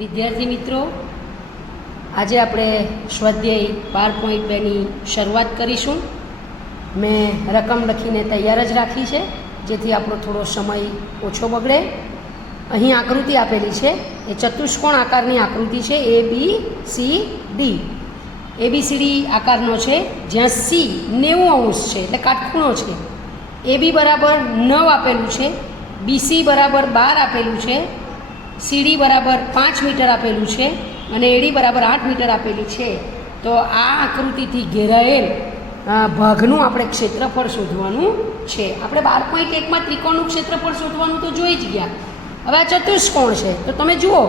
વિદ્યાર્થી મિત્રો, આજે આપણે સ્વાધ્યાય 12.2ની શરૂઆત કરીશું. મેં રકમ લખીને તૈયાર જ રાખી છે, જેથી આપણો થોડો સમય ઓછો બગડે. અહીં આકૃતિ આપેલી છે, એ ચતુષ્કોણ આકારની આકૃતિ છે. ABCD ABCD આકારનો છે, જ્યાં C 90° છે, એટલે કાટખૂણો છે. AB બરાબર 9 આપેલું છે, BC બરાબર 12 આપેલું છે, CD બરાબર 5 મીટર આપેલું છે અને AD બરાબર 8 મીટર આપેલી છે. તો આ આકૃતિથી ઘેરાયેલ ભાગનું આપણે ક્ષેત્રફળ શોધવાનું છે. આપણે 12.1માં ત્રિકોણનું ક્ષેત્રફળ શોધવાનું તો જોઈ જ ગયા. હવે આ ચતુષ્કોણ છે, તો તમે જુઓ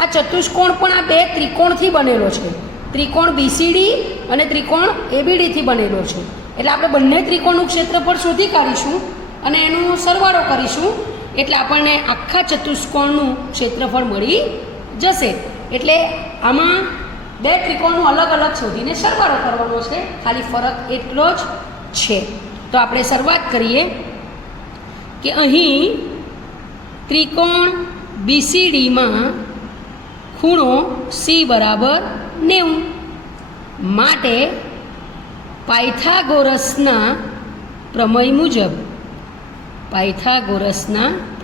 આ ચતુષ્કોણ પણ આ બે ત્રિકોણથી બનેલો છે. ત્રિકોણ BCD અને ત્રિકોણ ABDથી બનેલો છે. એટલે આપણે બંને ત્રિકોણનું ક્ષેત્રફળ શોધી કાઢીશું અને એનો સરવાળો કરીશું, એટલે આપણને આખા ચતુષ્કોણનું ક્ષેત્રફળ મળી જશે. એટલે આમાં બે ત્રિકોણનું અલગ અલગ શોધીને સરવાળો કરવાનો છે, ખાલી ફરક એટલો જ છે. તો આપણે શરૂઆત કરીએ કે અહીં ત્રિકોણ BCDમાં ખૂણો C બરાબર 90, માટે પાયથાગોરસના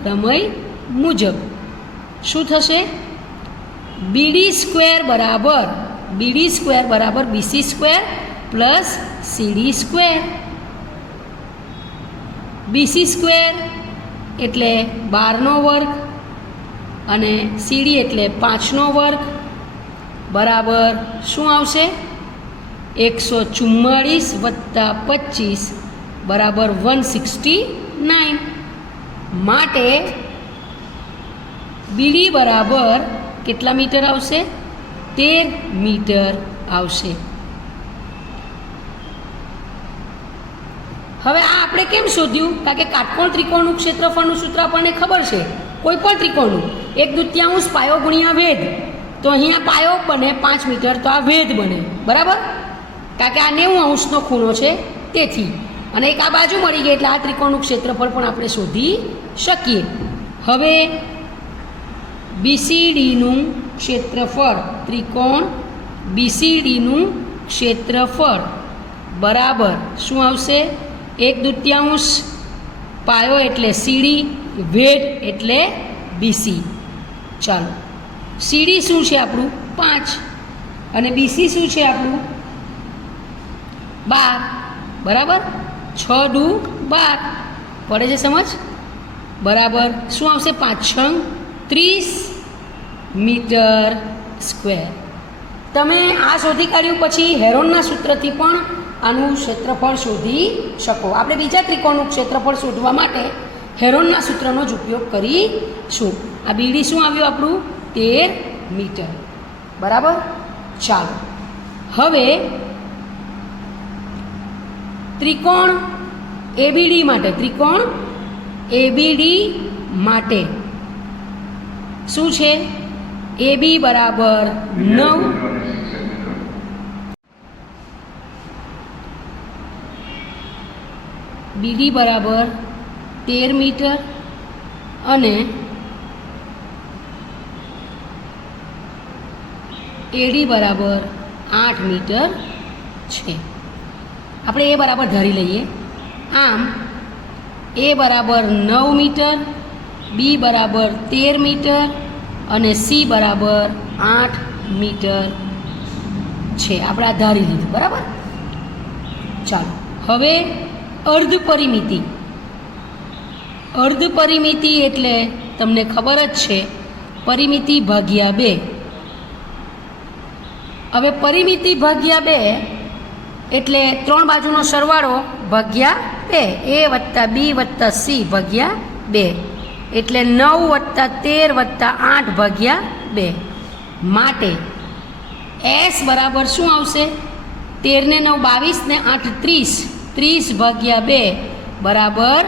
પ્રમેય મુજબ શું થશે? BD સ્ક્વેર બરાબર BC square plus CD square. BC square એટલે 12નો વર્ગ અને CD એટલે 5નો વર્ગ બરાબર શું આવશે? 144 વત્તા 25 બરાબર 169. માટે BD બરાબર કેટલા મીટર આવશે? 13 મીટર આવશે. હવે આ આપણે કેમ શોધ્યું? કારણ કે કાટકોણ ત્રિકોણનું ક્ષેત્રફળનું સૂત્ર આપણને ખબર છે. કોઈ પણ ત્રિકોણનું 1/2 પાયો ગુણ્યા વેધ. તો અહીંયા પાયો બને 5 મીટર, તો આ વેધ બને, બરાબર? કારણ કે આ 90°નો ખૂણો છે તેથી. અને એક આ બાજુ મળી ગઈ, એટલે આ ત્રિકોણનું ક્ષેત્રફળ પણ આપણે શોધી શકીએ. હવે BCDનું ક્ષેત્રફળ, ત્રિકોણ BCDનું ક્ષેત્રફળ બરાબર શું આવશે? 1/2 પાયો એટલે CD, વેધ એટલે BC. ચાલો, CD શું છે આપણું? 5 અને BC શું છે આપણું? 12, બરાબર? 6 દુ 12 પડે છે સમજ? બરાબર શું આવશે? 5×6 30 મીટર સ્ક્વેર. તમે આ શોધી કાઢ્યું પછી હેરોનના સૂત્રથી પણ આનું ક્ષેત્રફળ શોધી શકો. આપણે બીજા ત્રિકોણનું ક્ષેત્રફળ શોધવા માટે હેરોનના સૂત્રનો જ ઉપયોગ કરીશું. આ BD શું આવ્યું આપણું? 13 મીટર, બરાબર? ચાલો, હવે ત્રિકોણ ABD માટે શું છે? AB બરાબર 9, BD બરાબર 13 મીટર અને AD બરાબર 8 મીટર છે. આપણે એ બરાબર ધારી લઈએ. આમ A બરાબર 9 મીટર, B બરાબર 13 મીટર અને C બરાબર 8 મીટર છે. આપણે આ ધારી લીધું, બરાબર? ચાલો, હવે અર્ધ પરિમિતિ એટલે તમને ખબર જ છે, પરિમિતિ ભાગ્યા 2. હવે પરિમિતિ ભાગ્યા 2 એટલે 3 બાજુનો સરવાળો ભાગ્યા 2, A વત્તા B વત્તા C ભાગ્યા 2, એટલે 9 વત્તા 13 વત્તા 8 ભાગ્યા 2. માટે S બરાબર શું આવશે? 13 ને 9 22 ને 8 30, 30 ભાગ્યા 2 બરાબર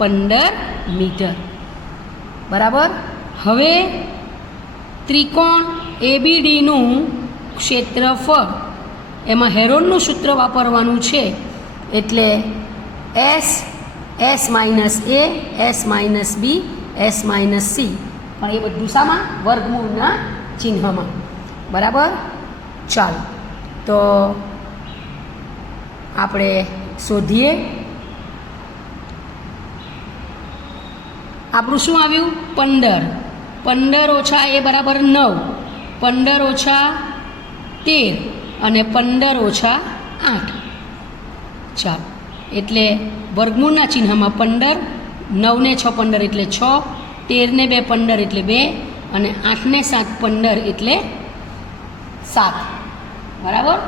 15 મીટર, બરાબર? હવે ત્રિકોણ ABDનું ક્ષેત્રફળ, એમાં હેરોનનું સૂત્ર વાપરવાનું છે, એટલે S minus A, S minus B, S minus C. પણ એ બધું શામાં? વર્ગમૂળના ચિહ્નમાં. બરાબર, ચાલો તો આપણે શોધીએ. આપણું શું આવ્યું? 15. 15 ઓછા એ બરાબર 9, 15 ઓછા 13 અને 15 ઓછા 8. ચાલો, એટલે વર્ગમૂળના ચિહ્નમાં 15, 9 ને 6 15 એટલે 6, 13 ને 2 15 એટલે 2 અને 8 ને 7 15 એટલે 7. બરાબર,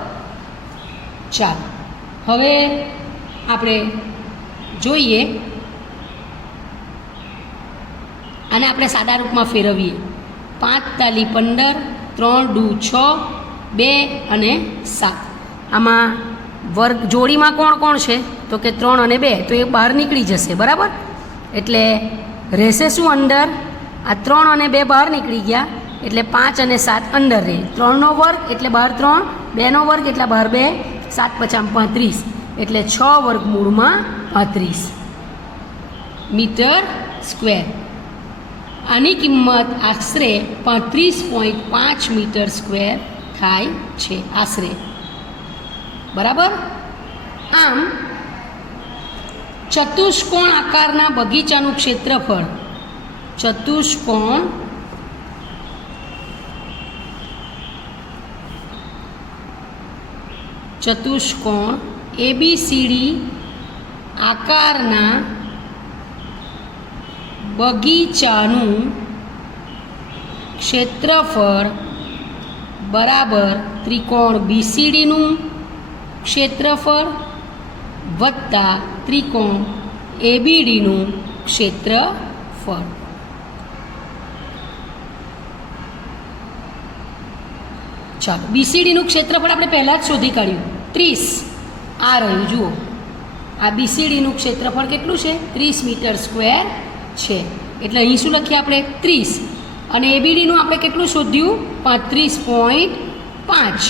ચાલો હવે આપણે જોઈએ આને આપણે સાદા રૂપમાં ફેરવીએ. 5 તાલી 15, 3 દુ 6, 2 અને 7. આમાં વર્ગ જોડીમાં કોણ કોણ છે? તો કે 3 અને 2, તો એ બહાર નીકળી જશે. બરાબર, એટલે રહેશે શું અંદર? આ 3 અને 2 બહાર નીકળી ગયા એટલે 5 અને 7 અંદર રહે. 3નો વર્ગ એટલે બહાર 3, 2નો વર્ગ એટલે બહાર 2, 7 × 5 = 35 એટલે 6 વર્ગમૂળમાં 35 મીટર સ્ક્વેર. આની કિંમત આશરે 35.5 મીટર સ્ક્વેર થાય છે આશરે. બરાબર, આમ ચતુષ્કોણ આકારના બગીચાનું ક્ષેત્રફળ, ચતુષ્કોણ ABCD આકારના બગીચાનું ક્ષેત્રફળ બરાબર ત્રિકોણ BCDનું ક્ષેત્રફળ વત્તા ત્રિકોણ ABDનું ક્ષેત્રફળ. ચાલો, BCDનું ક્ષેત્રફળ આપણે પહેલાં જ શોધી કાઢ્યું, 30. આ રહ્યું, જુઓ આ BCDનું ક્ષેત્રફળ કેટલું છે? 30 મીટર સ્ક્વેર છે. એટલે અહીં શું લખીએ આપણે? 30. અને ABDનું આપણે કેટલું શોધ્યું? 35.5.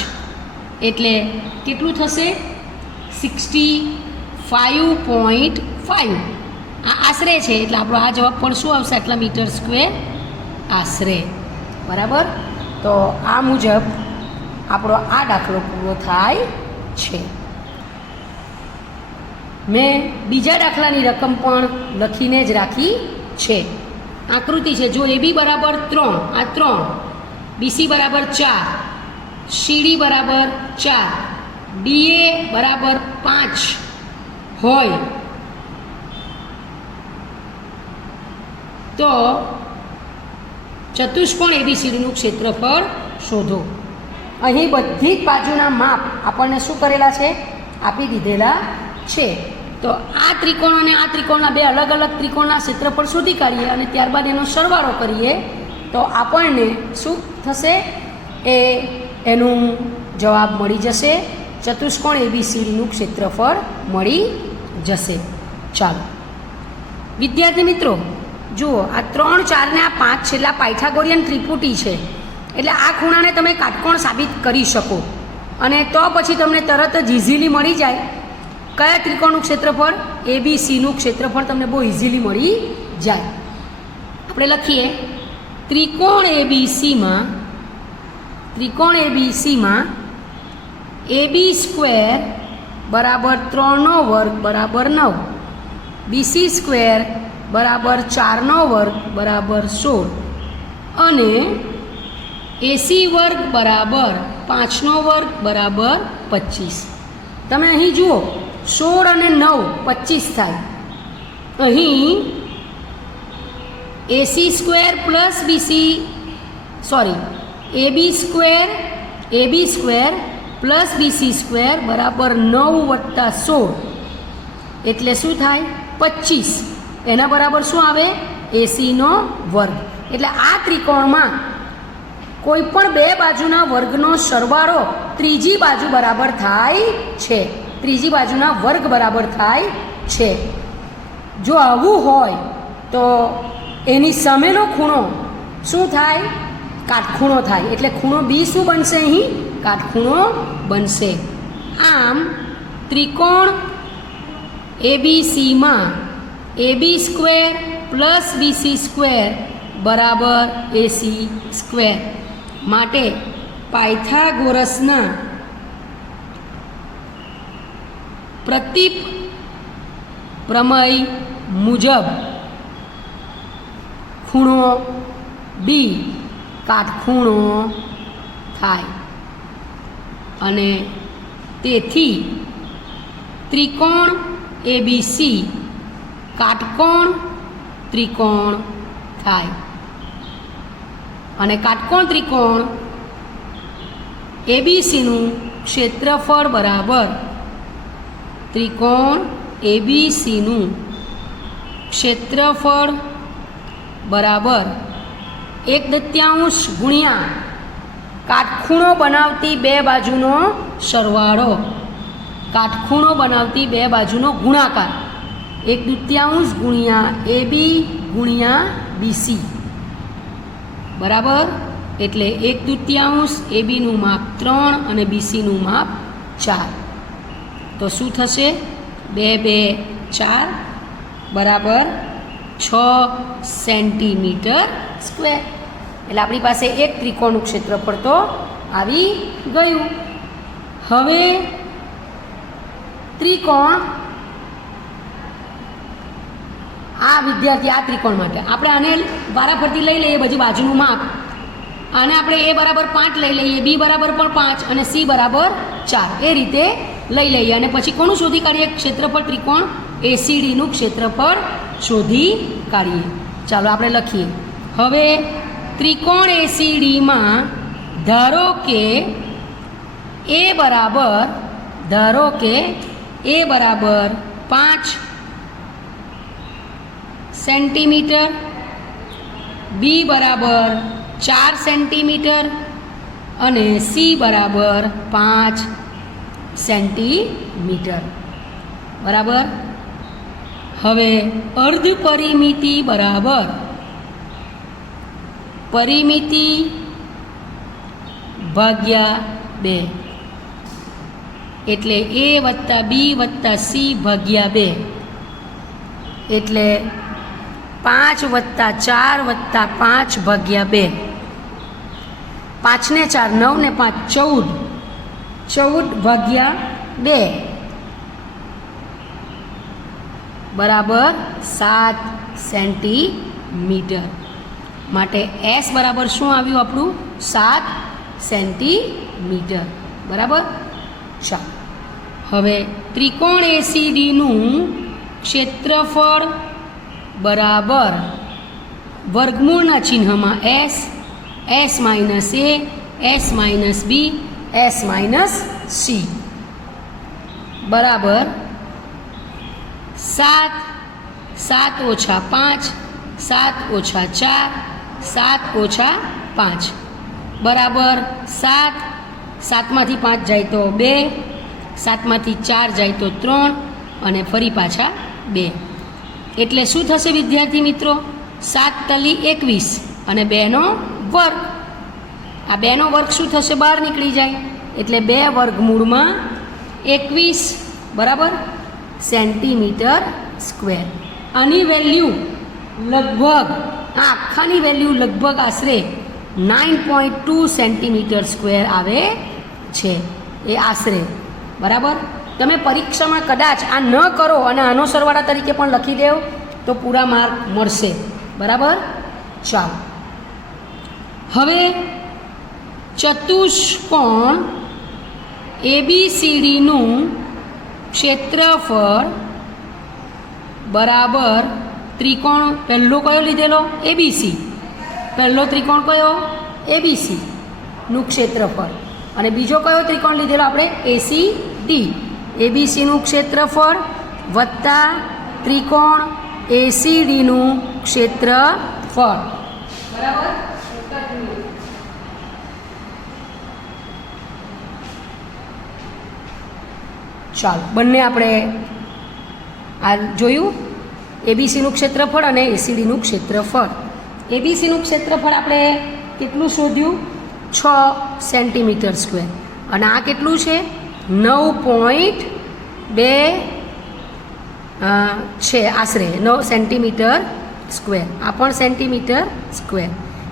એટલે કેટલું થશે? 65.5. આ આશરે છે એટલે આપણો આ જવાબ પણ શું આવશે? આટલા મીટર સ્ક્વેર આશરે. બરાબર, તો આ મુજબ આપણો આ દાખલો પૂરો થાય છે. મેં બીજા દાખલાની રકમ પણ લખીને જ રાખી છે. આકૃતિ છે, જો AB બરાબર 3, આ 3, BC બરાબર 4, CD બરાબર 4, DA બરાબર 5 હોય તો ચતુષ્કોણ ABCDનું ક્ષેત્રફળ શોધો. અહીં બધી જ બાજુના માપ આપણને શું કરેલા છે? આપી દીધેલા છે. તો આ ત્રિકોણ અને આ ત્રિકોણના બે અલગ અલગ ત્રિકોણના ક્ષેત્રફળ શોધી કાઢીએ અને ત્યારબાદ એનો સરવાળો કરીએ તો આપણને શું થશે? એનું જવાબ મળી જશે. ચતુષ્કોણ ABCDનું ક્ષેત્રફળ મળી જશે. ચાલો વિદ્યાર્થી મિત્રો, જુઓ આ 3, 4 ને આ 5 છેલ્લા પાયથાગોરિયન ત્રિપુટી છે. એટલે આ ખૂણાને તમે કાટકોણ સાબિત કરી શકો અને તો પછી તમને તરત જ ઇઝીલી મળી જાય કયા ત્રિકોણનું ક્ષેત્રફળ? ABCનું ક્ષેત્રફળ તમને બહુ ઇઝીલી મળી જાય. આપણે લખીએ ત્રિકોણ ABCમાં AB² બરાબર 3નો વર્ગ બરાબર 9, BC² બરાબર 4નો વર્ગ બરાબર 16 અને AC² બરાબર 5નો વર્ગ બરાબર 25. તમે અહીં જુઓ 16 અને 9 25 થાય. અહીં AB² પ્લસ BC² બરાબર 9 વત્તા 16 એટલે શું થાય? 25. એના બરાબર શું આવે? ACનો વર્ગ. એટલે આ ત્રિકોણમાં કોઈ પણ બે બાજુના વર્ગનો સરવાળો ત્રીજી બાજુ બરાબર થાય છે. ત્રીજી બાજુના વર્ગ બરાબર થાય છે. જો આવું હોય તો એની સામેનો ખૂણો શું થાય? કાટખૂણો થાય. એટલે ખૂણો B શું બનશે? અહીં કાટખૂણો બનશે. આમ ત્રિકોણ ABCમાં AB² પ્લસ BC² બરાબર AC². માટે પાયથાગોરસના પ્રતીપ પ્રમેય મુજબ ખૂણો ડી કાટખૂણો થાય અને તેથી ત્રિકોણ એબીસી કાટકોણ ત્રિકોણ થાય અને કાટકોણ ત્રિકોણ એબીસીનું ક્ષેત્રફળ બરાબર ત્રિકોણ એબીસીનું ક્ષેત્રફળ બરાબર 1/3 ગુણ્યા કાટખૂણો બનાવતી બે બાજુનો સરવાળો, કાટખૂણો બનાવતી બે બાજુનો ગુણાકાર 1/2 ગુણ્યા એબી ગુણ્યા બીસી બરાબર. એટલે 1/2 એબીનું માપ 3 અને બીસીનું માપ 4. તો શું થશે? 2 2 4 બરાબર 6 સેન્ટીમીટર સ્ક્વેર. એટલે આપણી પાસે એક ત્રિકોણનું ક્ષેત્રફળ તો આવી ગયું. હવે ત્રિકોણ, આ વિદ્યાર્થી આ ત્રિકોણ માટે આપણે આને વારાફરતી લઈ લઈએ બધી બાજુનું માપ. આને આપણે એ બરાબર 5 લઈ લઈએ, બી બરાબર પણ 5 અને સી બરાબર 4 એ રીતે લઈ લઈએ અને પછી કોનું શોધી કાઢીએ? ક્ષેત્રફળ ત્રિકોણ એસીડીનું ક્ષેત્રફળ શોધી કાઢીએ. ચાલો આપણે લખીએ. હવે ત્રિકોણ એસીડીમાં ધારો કે એ બરાબર 5 સેન્ટીમીટર, બી બરાબર 4 સેન્ટીમીટર અને સી બરાબર 5 સેન્ટીમીટર બરાબર. હવે અર્ધ પરિમિતિ બરાબર પરિમિતિ ભાગ્યા 2 એટલે એ વત્તા બી વત્તા સી ભાગ્યા 2 એટલે 5 વત્તા 4 વત્તા 5 ભાગ્યા 2. 5 ને 4 9 ને 5 14 ભાગ્યા 2 બરાબર 7 સેન્ટીમીટર. માટે એસ બરાબર શું આવ્યું આપણું? 7 સેન્ટીમીટર બરાબર. ચાલો હવે ત્રિકોણ એસીડીનું ક્ષેત્રફળ બરાબર વર્ગમૂળના ચિહ્નમાં S, S minus A, S minus B, S minus C બરાબર 7 7 ઓછા 5 7 ઓછા 4 7 ઓછા 5 બરાબર 7. 7માંથી 5 જાય તો 2, 7માંથી 4 જાય તો 3 અને ફરી પાછા 2. એટલે શું થશે વિદ્યાર્થી મિત્રો? 7 તલી 21 અને 2નો વર્ગ. આ 2નો વર્ગ શું થશે? બહાર નીકળી જાય એટલે 2 વર્ગમૂળમાં 21 બરાબર સેન્ટીમીટર સ્ક્વેર. આની વેલ્યુ લગભગ, આ આખાની વેલ્યુ લગભગ આશરે 9.2 સેન્ટીમીટર સ્ક્વેર આવે છે. એ આશરે બરાબર. તમે પરીક્ષામાં કદાચ આ ન કરો અને આનો સરવાળા તરીકે પણ લખી દેવ તો પૂરા માર્ક મળશે બરાબર. ચાલો હવે ચતુષ્કોણ એબીસીડીનું ક્ષેત્રફળ બરાબર ત્રિકોણ, પહેલો કયો લીધેલો? એબીસી. પહેલો ત્રિકોણ કયો? એબીસીનું ક્ષેત્રફળ. અને બીજો કયો ત્રિકોણ લીધેલો આપણે? એસીડી. એબીસીનું ક્ષેત્રફળ વત્તા ત્રિકોણ એસીડીનું ક્ષેત્રફળ બરાબર. ચાલો બંને આપણે આ જોયું, એબીસીનું ક્ષેત્રફળ અને એસીડીનું ક્ષેત્રફળ. એબીસીનું ક્ષેત્રફળ આપણે કેટલું શોધ્યું? 6 સેન્ટીમીટર સ્ક્વેર અને આ કેટલું છે? 9.2 છે આશરે 9 સેન્ટીમીટર સ્ક્વેર. આ પણ સેન્ટીમીટર સ્ક્વેર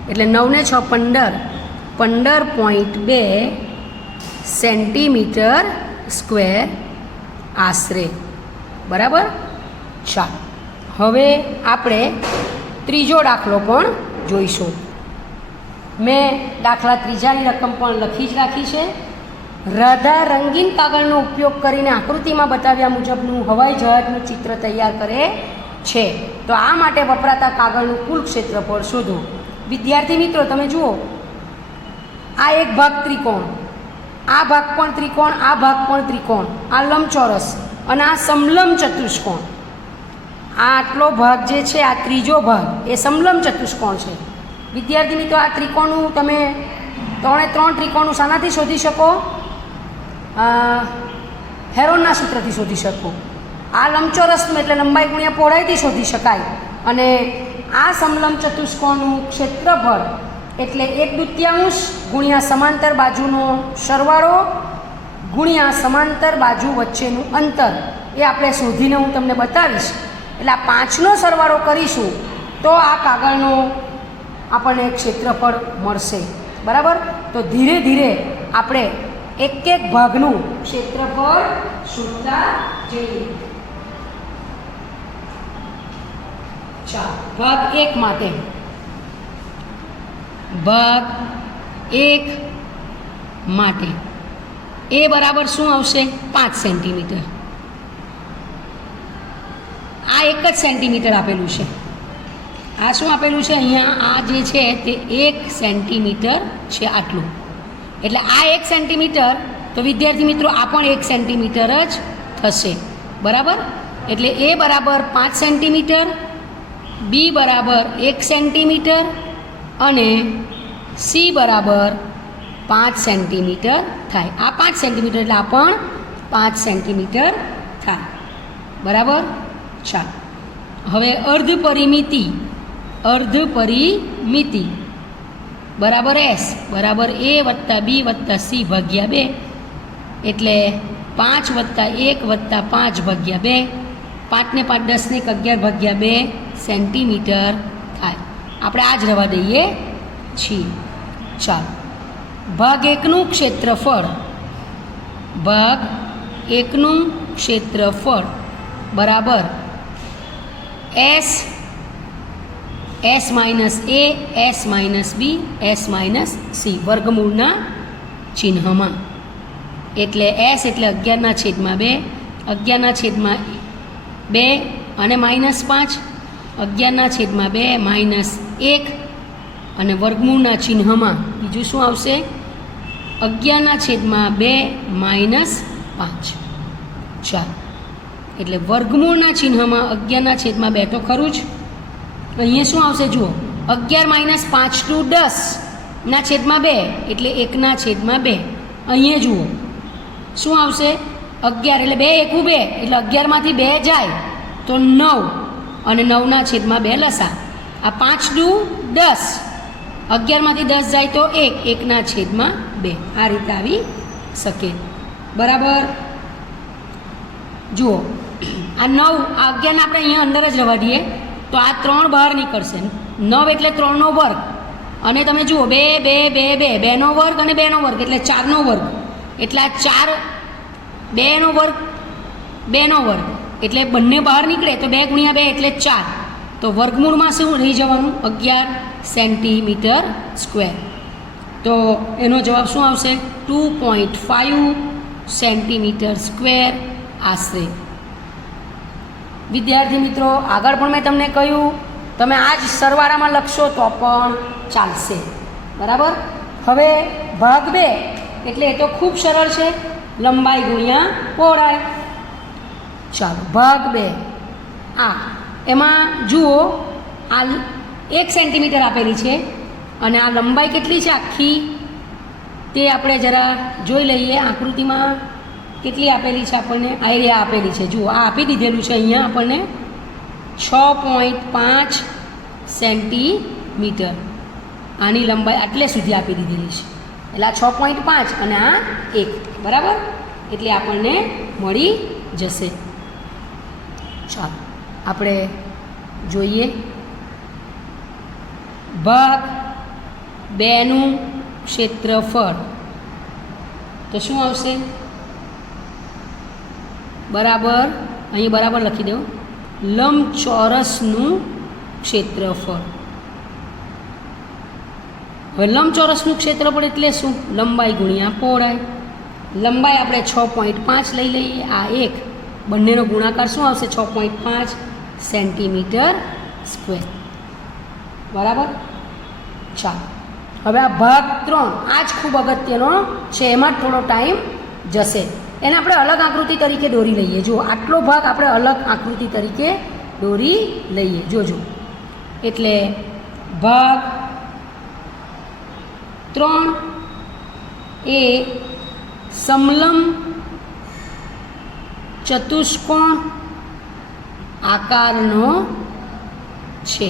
એટલે 9 ને 6 15 15.2 સેન્ટીમીટર સ્ક્વેર આશરે. બરાબર. ચાલો હવે આપણે ત્રીજો દાખલો પણ જોઈશું. મેં દાખલા ત્રીજાની રકમ પણ લખી જ રાખી છે. રાધા રંગીન કાગળનો ઉપયોગ કરીને આકૃતિમાં બતાવ્યા મુજબનું હવાઈ જહાજનું ચિત્ર તૈયાર કરે છે. તો આ માટે વપરાતા કાગળનું કુલ ક્ષેત્રફળ શોધો. વિદ્યાર્થી મિત્રો તમે જુઓ, આ એક ભાગ ત્રિકોણ, આ ભાગ પણ ત્રિકોણ, આ ભાગ પણ ત્રિકોણ, આ લંબચોરસ અને આ સમલંબ ચતુષ્કોણ. આ આટલો ભાગ જે છે, આ ત્રીજો ભાગ એ સમલંબ ચતુષ્કોણ છે. વિદ્યાર્થી મિત્રો આ ત્રિકોણનું તમે 3 ત્રિકોણનું શાનાથી શોધી શકો? હેરોનના સૂત્રથી શોધી શકો. આ લંબચોરસનું એટલે લંબાઈ ગુણ્યા પહોળાઈથી શોધી શકાય. અને આ સમલંબ ચતુષ્કોણનું ક્ષેત્રફળ એટલે 1/2 ગુણ્યા સમાંતર બાજુનો સરવાળો ગુણ્યા સમાંતર બાજુ વચ્ચેનું અંતર, એ આપણે શોધીને હું તમને બતાવીશ. એટલે આ 5નો સરવાળો કરીશું તો આ કાગળનો આપણને ક્ષેત્રફળ મળશે. બરાબર. તો ધીરે ધીરે આપણે એક એક ભાગનું ક્ષેત્રફળ શોધતા જઈએ. ચાલો ભાગ 1 માટે, ભાગ 1 માટે એ બરાબર શું આવશે? 5 સેન્ટીમીટર. આ 1 જ સેન્ટીમીટર આપેલું છે. આ શું આપેલું છે અહીંયા? આ જે છે તે 1 સેન્ટીમીટર છે, આટલું. એટલે આ 1 સેન્ટીમીટર, તો વિદ્યાર્થી મિત્રો આ પણ 1 સેન્ટીમીટર જ થશે. બરાબર. એટલે એ બરાબર 5 સેન્ટીમીટર, બી બરાબર 1 સેન્ટીમીટર અને સી બરાબર 5 સેન્ટીમીટર થાય. આ 5 સેન્ટીમીટર એટલે આ પણ 5 સેન્ટીમીટર થાય. બરાબર. ચાલો હવે અર્ધ પરિમિતિ બરાબર એસ બરાબર એ વત્તા બી વત્તા સી ભાગ્યા 2, એટલે 5 વત્તા 1 વત્તા 5 ભાગ્યા 2, 5 ને 5 10 ને 11 ભાગ્યા 2 સેન્ટીમીટર થાય. આપણે આ જ રવા દઈએ છીએ. ચાલો ભાગ 1નું ક્ષેત્રફળ બરાબર S minus A S minus B S minus C વર્ગમૂળના ચિહ્નમાં. એટલે એસ એટલે 11/2, 11/2 અને -5, 11/2 -1 અને વર્ગમૂળના ચિહ્નમાં બીજું શું આવશે? 11/2 -5. ચાલો એટલે વર્ગમૂળના ચિહ્નમાં 11/2 તો ખરું જ. અહીંયા શું આવશે જુઓ? 11 - 5 = 10/2 એટલે 1/2. અહીંયા જુઓ શું આવશે? 11 એટલે 2 × 2 એટલે 11માંથી 2 જાય તો 9 અને 9/2 લસા. આ 5 × 10, 11માંથી 10 જાય તો 1, 1/2. આ રીતે આવી શકે. બરાબર. જુઓ આ 9, આ 11 આપણે અહીંયા અંદર જ રવા દઈએ તો આ 3 બહાર નીકળશે. 9 એટલે 3નો વર્ગ અને તમે જુઓ 2 2 2 2 2નો વર્ગ અને 2નો વર્ગ એટલે 4નો વર્ગ. એટલે આ 4 2નો વર્ગ 2નો વર્ગ એટલે બંને બહાર નીકળે તો 2 × 2 એટલે 4. તો વર્ગમૂળમાં શું રહી જવાનું? 11 સેન્ટીમીટર સ્ક્વેર. તો એનો જવાબ શું આવશે? 2.5 સેન્ટીમીટર સ્ક્વેર આશરે. વિદ્યાર્થી મિત્રો આગળ પણ મેં તમને કહ્યું, તમે આ જ સરવાળામાં લખશો તો પણ ચાલશે. બરાબર. હવે ભાગ 2 એટલે એ તો ખૂબ સરળ છે, લંબાઈ ગુણ્યા પહોળાઈ. ચાલો ભાગ 2 આ એમાં જુઓ આ 1 સેન્ટીમીટર આપેલી છે અને આ લંબાઈ કેટલી છે આખી તે આપણે જરા જોઈ લઈએ. આકૃતિમાં કેટલી આપેલી છે આપણને? આ એરિયા આપેલી છે. જુઓ આ આપી દીધેલું છે અહીંયા આપણને 6.5 સેન્ટીમીટર. આની લંબાઈ આટલે સુધી આપી દીધેલી છે. એટલે આ 6.5 અને આ 1. બરાબર. એટલે આપણને મળી જશે. ચાલો આપણે જોઈએ ભાગ 2નું ક્ષેત્રફળ તો શું આવશે બરાબર અહીં બરાબર લખી દો લંબચોરસનું ક્ષેત્રફળ. હવે લંબચોરસનું ક્ષેત્રફળ એટલે શું લંબાઈ ગુણ્યા પહોળાઈ. લંબાઈ આપણે 6.5 લઈ લઈએ આ એક બંનેનો ગુણાકાર શું આવશે 6.5 સેન્ટીમીટર સ્ક્વેર બરાબર. ચાલો હવે આ ભાગ 3 આ જ ખૂબ અગત્યનો છે એમાં જ થોડો ટાઈમ જશે એને આપણે અલગ આકૃતિ તરીકે દોરી લઈએ. જો આટલો ભાગ આપણે અલગ આકૃતિ તરીકે દોરી લઈએ જોજો. એટલે ભાગ 3 એ સમલંબ ચતુષ્કોણ આકારનો છે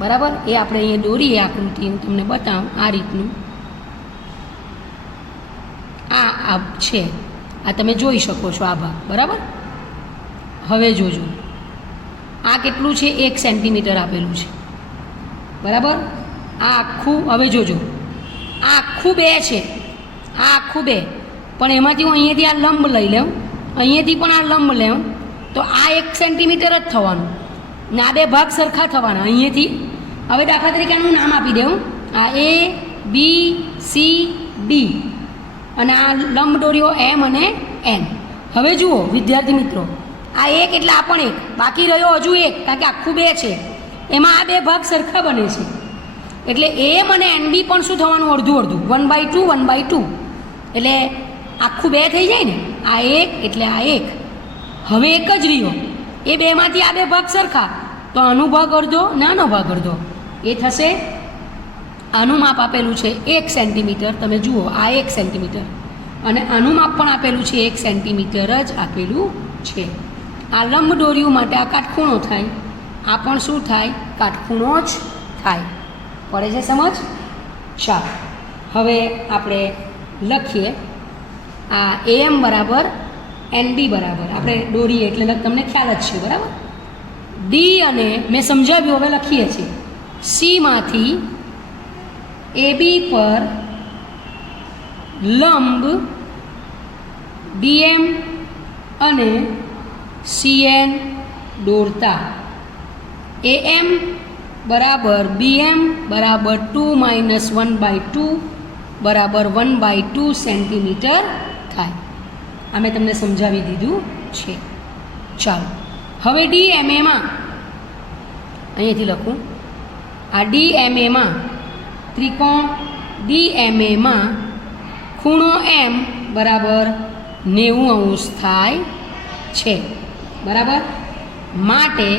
બરાબર. એ આપણે અહીંયા દોરીએ આકૃતિ હું તમને બતાવું આ રીતનું આ છે આ તમે જોઈ શકો છો આ ભાગ બરાબર. હવે જોજો આ કેટલું છે 1 સેન્ટીમીટર આપેલું છે બરાબર. આ આખું હવે જોજો આ આખું 2 છે આ આખું 2 પણ એમાંથી હું અહીંયાથી આ લંબ લઈ લઉં અહીંયાથી પણ આ લંબ લઉં તો આ 1 સેન્ટીમીટર જ થવાનું ને આ 2 ભાગ સરખા થવાના અહીંયાથી. હવે દાખલા તરીકે આનું નામ આપી દઉં આ A B C D અને આ લંબ દોર્યો M અને N. હવે જુઓ વિદ્યાર્થી મિત્રો આ 1 એટલે આ પણ 1 બાકી રહ્યો હજુ 1 કારણ કે આખું 2 છે એમાં આ 2 ભાગ સરખા બને છે એટલે M અને NB પણ શું થવાનું અડધું અડધું 1/2 1/2 એટલે આખું 2 થઈ જાય ને આ 1 એટલે આ 1 હવે 1 જ રહ્યો એ 2માંથી આ 2 ભાગ સરખા તો આનો ભાગ અડધો ને આનો ભાગ અડધો એ થશે. આનું માપ આપેલું છે 1 સેન્ટીમીટર તમે જુઓ આ 1 સેન્ટીમીટર અને આનું માપ પણ આપેલું છે 1 સેન્ટીમીટર જ આપેલું છે. આ લંબ દોર્યું માટે આ કાટખૂણો થાય આ પણ શું થાય કાટખૂણો જ થાય. પડે છે સમજ. ચાલો હવે આપણે લખીએ આ AM બરાબર NB બરાબર આપણે દોરીએ એટલે તમને ખ્યાલ જ છે બરાબર. D અને મેં સમજાવ્યું હવે લખીએ છીએ C માંથી AB પર લંબ DM અને CN દોરતા AM બરાબર BM બરાબર 2 - 1/2 બરાબર 1/2 સેન્ટીમીટર થાય. આ મેં તમને સમજાવી દીધું છે. ચાલો હવે DMAમાં અહીંયાથી લખું આ DMAમાં ત્રિકોણ DMAમાં ખૂણો M બરાબર 90° થાય છે બરાબર. માટે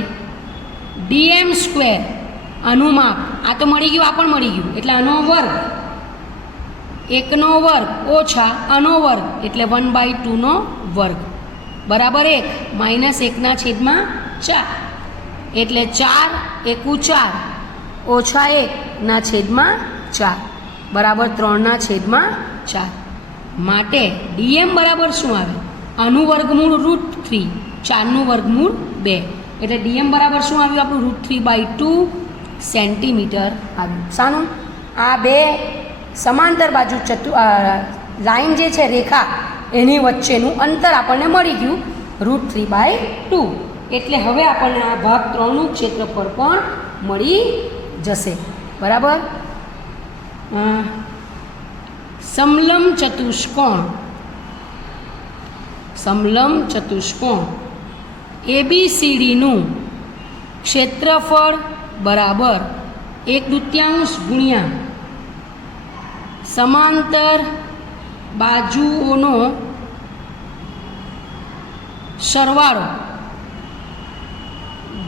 DM² આનું માપ આ તો મળી ગયું આ પણ મળી ગયું એટલે આનો વર્ગ 1નો વર્ગ ઓછા આનો વર્ગ એટલે 1/2 નો વર્ગ બરાબર 1 - 1/4 એટલે 4 × 4 ઓછા 1/4 બરાબર 3/4 માટે DM બરાબર શું આવે આનું વર્ગમૂળ √3 4નું વર્ગમૂળ 2 એટલે DM બરાબર શું આવ્યું આપણું √3/2 સેન્ટીમીટર આવ્યું. શાનું આ 2 સમાંતર બાજુ લાઈન જે છે રેખા એની વચ્ચેનું અંતર આપણને મળી ગયું √3/2 એટલે હવે આપણને આ ભાગ 3નું ક્ષેત્રફળ પણ મળી જશે બરાબર. સમલંબ ચતુષ્કોણ ABCDનું ક્ષેત્રફળ બરાબર 1/2 ગુણ્યા સમાંતર બાજુઓનો સરવાળો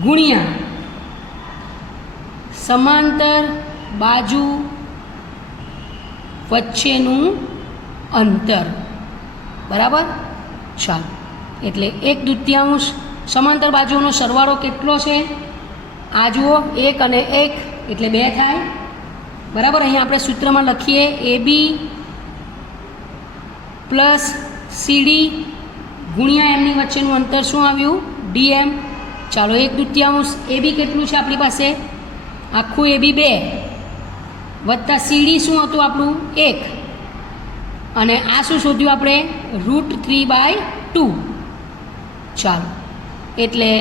ગુણ્યા સમાંતર બાજુ વચ્ચેનું અંતર બરાબર. ચાલો એટલે 1/2 સમાંતર બાજુઓનો સરવાળો કેટલો છે આ જુઓ 1 અને 1 એટલે 2 થાય બરાબર. અહીંયા આપણે સૂત્રમાં લખીએ AB પ્લસ CD ગુણ્યા એમની વચ્ચેનું અંતર શું આવ્યું DM. ચાલો 1/2 AB કેટલું છે આપણી પાસે આખું AB 2 વત્તા સીડી શું હતું આપણું 1, અને આ શું શોધ્યું આપણે √3/2. ચાલો, એટલે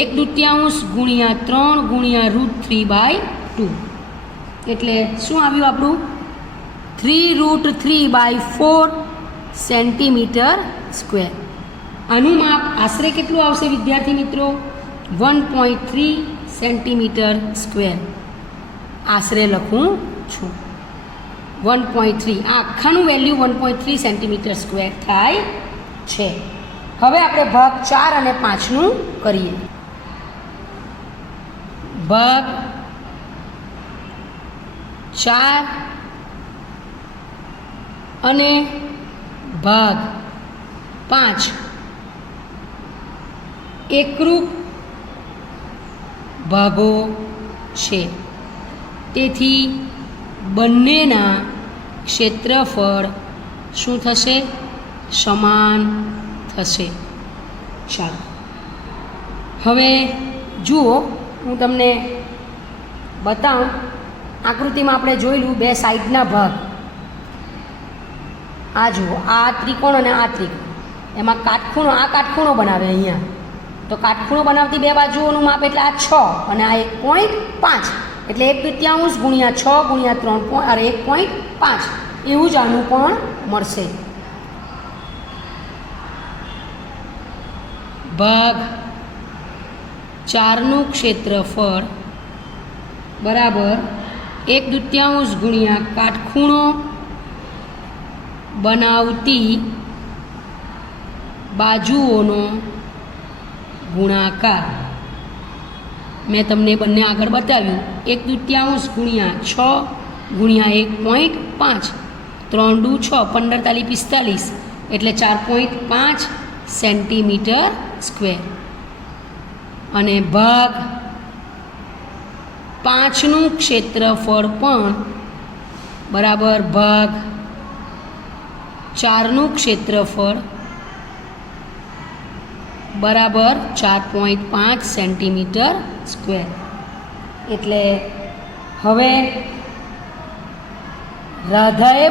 1/2 ગુણ્યા 3 ગુણ્યા √3/2, એટલે શું આવ્યું આપણું 3√3/4 સેન્ટીમીટર સ્ક્વેર. આનું માપ આશરે કેટલું આવશે વિદ્યાર્થી મિત્રો? 1.3 સેન્ટીમીટર સ્ક્વેર. આશરે લખું છું 1.3. આ આખાનું વેલ્યુ 1.3 સેન્ટીમીટર સ્ક્વેર થાય છે. હવે આપણે ભાગ 4 અને 5નું કરીએ. ભાગ 4 અને ભાગ 5 એકરૂપ ભાગો છે, તેથી બંનેના ક્ષેત્રફળ શું થશે? સમાન થશે. ચાલો, હવે જુઓ, હું તમને બતાવું. આકૃતિમાં આપણે જોયેલું બે સાઈડના ભાગ. આ જુઓ, આ ત્રિકોણ અને આ ત્રિકોણ, એમાં કાટખૂણો, આ કાટખૂણો બનાવે અહીંયા. તો કાટખૂણો બનાવતી બે બાજુઓનું માપ એટલે આ 6 અને આ 1.5, એટલે 1/2 ગુણ્યા 6 ગુણ્યા 3 1.5. એવું જ આનું પણ મળશે. ભાગ 4નું ક્ષેત્રફળ બરાબર 1/2 ગુણ્યા કાટખૂણો બનાવતી બાજુઓનો ગુણાકાર. મેં તમને બંને આગળ બતાવ્યું. 1/2 ગુણ્યા 6 ગુણ્યા 1.5, 3 × 6 15 × 45, એટલે 4.5 સેન્ટીમીટર સ્ક્વેર. અને ભાગ 5નું ક્ષેત્રફળ પણ બરાબર ભાગ 4નું ક્ષેત્રફળ બરાબર 4.5 સેન્ટીમીટર સ્ક્વેર. એટલે હવે રાધાએ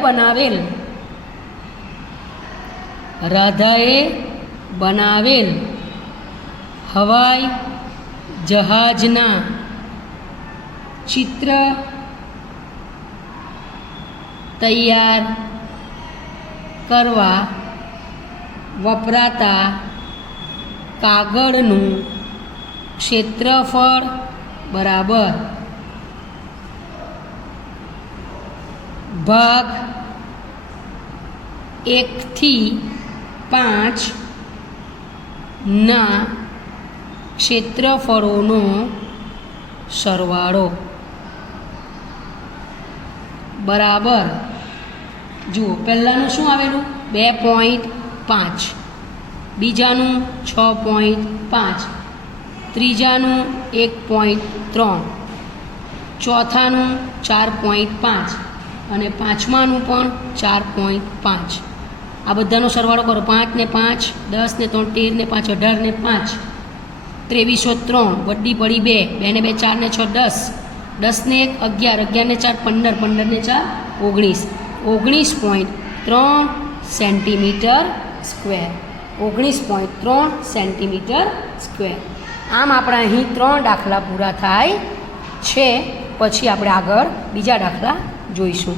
બનાવેલ હવાઈ જહાજના ચિત્ર તૈયાર કરવા વપરાતા કાગળનું ક્ષેત્રફળ બરાબર ભાગ 1 થી 5 ના ક્ષેત્રફળોનો સરવાળો બરાબર. જુઓ, પહેલાંનું શું આવેલું? 2.5, બીજાનું 6.5, ત્રીજાનું 1.3, ચોથાનું 4.5 અને પાંચમાનું પણ 4.5. આ બધાનો સરવાળો કરો. 5 ને 5 10 ને 3 13 ને 5 18 ને 5 2303, વડી પડી 2, 2 ને 2 4 ને 6 10, 10 ને 1 11, 11 ને 4 15, 15 ને 4 19, 19.3 સેન્ટીમીટર સ્ક્વેર. 19.3 centimetre square. આમ આપણા અહીં 3 દાખલા પૂરા થાય છે. પછી આપણે આગળ બીજા દાખલા જોઈશું.